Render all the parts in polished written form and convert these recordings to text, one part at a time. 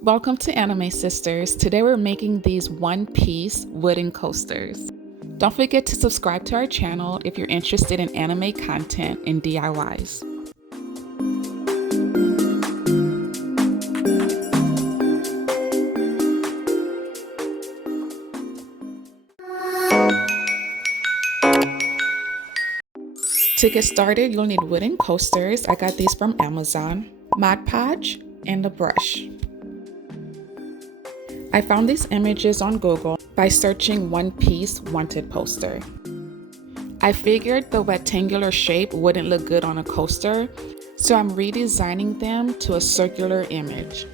Welcome to Anime Sisters. Today we're making these one-piece wooden coasters. Don't forget to subscribe to our channel if you're interested in anime content and DIYs. To get started, you'll need wooden coasters. I got these from Amazon, Mod Podge, and a brush. I found these images on Google by searching one-piece wanted poster. I figured the rectangular shape wouldn't look good on a coaster, so I'm redesigning them to a circular image.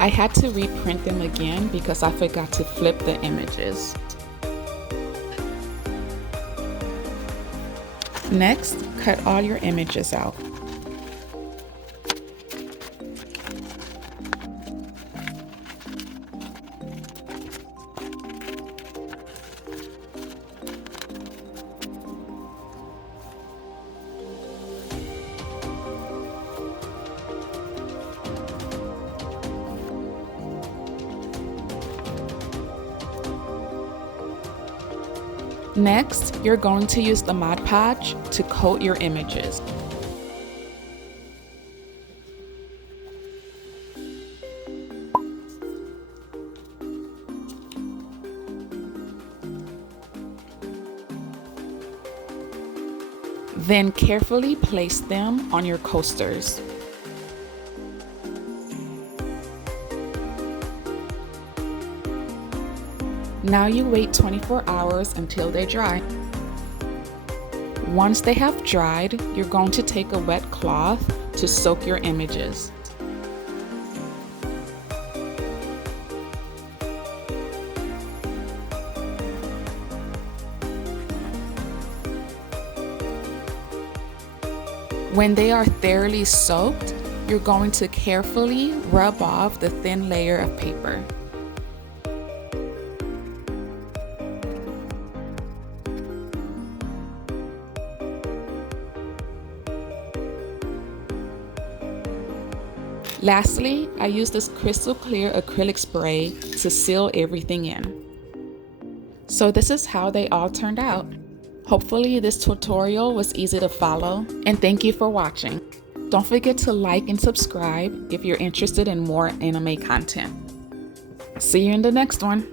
I had to reprint them again because I forgot to flip the images. Next, cut all your images out. Next, you're going to use the Mod Podge to coat your images. Then carefully place them on your coasters. Now you wait 24 hours until they dry. Once they have dried, you're going to take a wet cloth to soak your images. When they are thoroughly soaked, you're going to carefully rub off the thin layer of paper. Lastly, I use this crystal clear acrylic spray to seal everything in. So this is how they all turned out. Hopefully this tutorial was easy to follow, and thank you for watching. Don't forget to like and subscribe if you're interested in more anime content. See you in the next one.